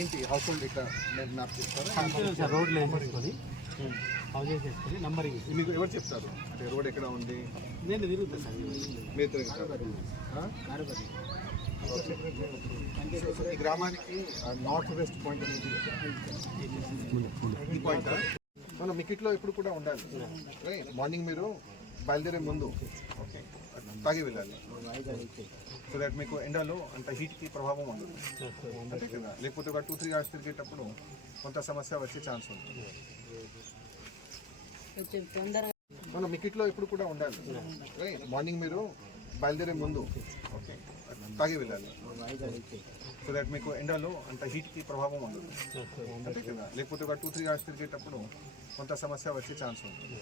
ఏంటి house hold ఇక్కడ map చేస్తారా? సార్ రోడ్లు వేసేసుకొని హౌజెస్ వేసుకొని నంబరింగ్ మీకు ఎవరు చెప్తారు అంటే రోడ్ ఎక్కడ ఉంది? నేను తిరుగుతాను సార్ మీరు తిరుగుతారు. ఈ గ్రామానికి నార్త్ వెస్ట్ పాయింట్ అనేది ఈ పాయింట్ మన మికిట్లో ఎప్పుడు కూడా ఉండాలి. మార్నింగ్ మీరు బయలుదేరే ముందు తాగి వెళ్ళాలి, సో దట్ మీకు ఎండలో అంత హీట్కి ప్రభావం ఉండదు అంతే కదా. లేకపోతే ఒక 2-3 hours తిరిగేటప్పుడు కొంత సమస్య వచ్చే ఛాన్స్ ఉంటుంది. మన మికిట్లో ఎప్పుడు కూడా ఉండాలి. మార్నింగ్ మీరు బయలుదేరే ముందు తాగి వెళ్ళాలి, సో దట్ మీకు ఎండలో అంత హీట్కి ప్రభావం ఉండదు అంతే కదా. లేకపోతే ఒక 2-3 hours తిరిగేటప్పుడు కొంత సమస్య వచ్చే ఛాన్స్ ఉంటుంది.